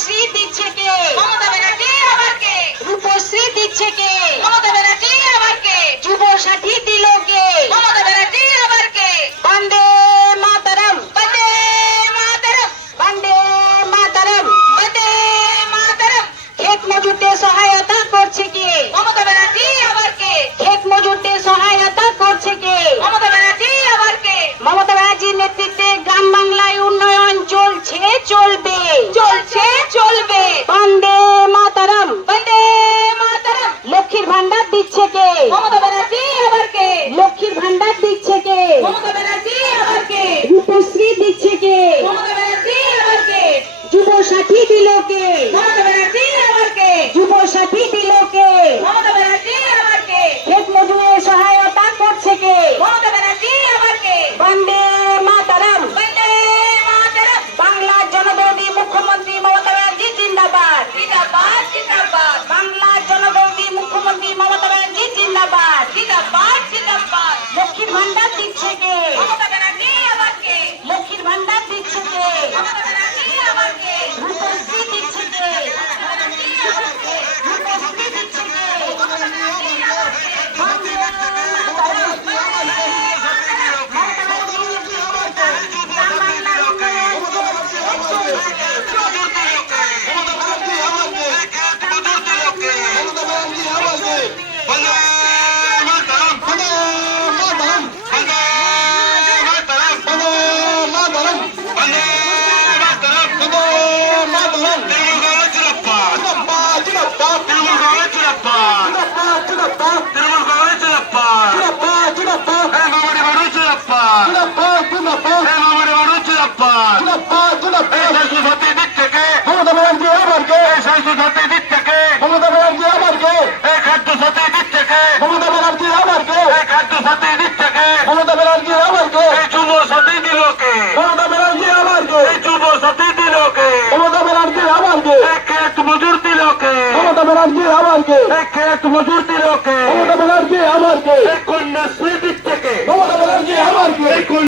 রূপশ্রী দিচ্ছে কে? মমতা ব্যানার্জি আবার কে? রূপশ্রী দিচ্ছে কে? মমতা ব্যানার্জি আবার কে? যুব সাথী দিল কে? মমতা ব্যানার্জি আবার কে? বন্দে মাতরম, বন্দে মাতরম, বন্দে মাতরম। বন্দে মাতরম। ক্ষেত মজুরদের সহায়তা করছে কে? মমতা ব্যানার্জি আবার কে? ক্ষেত মজুরদের সহায়তা করছে কে? মমতা ব্যানার্জি আবার কে? মমতা ব্যানার্জির নেতৃত্বে গ্রাম বাংলায় উন্নয়ন চলছে, চলবে। চলছে, চলবে। বন্দে মাতরম। বন্দে মাতরম। লক্ষ্মীর ভান্ডার দিচ্ছে কে? মমতা ব্যানার্জি আবার কে? লক্ষ্মীর ভান্ডার দিচ্ছে কে? মমতা ব্যানার্জি আবার কে? রূপশ্রী দিচ্ছে কে? মমতা ব্যানার্জি আবার কে? যুব সাথী দিল কে? মমতা ব্যানার্জি আবার কে? যুব সাথী দিল কে? মমতা ব্যানার্জি আবার কে? ক্ষেত মজুরের সহায়তা করছে কে? মমতা ব্যানার্জি আবার কে? বন্দে মাতরম। বন্দে মাতরম। বাংলার জনগণী মুখ্যমন্ত্রী মমতা ব্যানার্জি জিন্দাবাদ। জিন্দাবাদ, জিন্দাবাদ, বাংলার জনগণী মুখ্যমন্ত্রী মমতা ব্যানার্জি জিন্দাবাদ। জিন্দাবাদ, জিন্দাবাদ। লক্ষ্মীর ভান্ডার দিচ্ছে কে? মমতা ব্যানার্জি আবার কে? লক্ষ্মীর ভান্ডার দিচ্ছে কে? মমতা ব্যানার্জি আবার কে? রূপশ্রী দিচ্ছে কে? মমতা ব্যানার্জি আবার কে? রূপশ্রী দিচ্ছে কে? মমতা ব্যানার্জি আবার কে? বন্দে মাতরম। মজুর দিল কে? মমতা ব্যানার্জি আবার কে? ক্ষেত মজুর দিল কে? মমতা ব্যানার্জি আবার কে? কন্যাশ্রী দিচ্ছে কে? মমতা ব্যানার্জি আবার কে?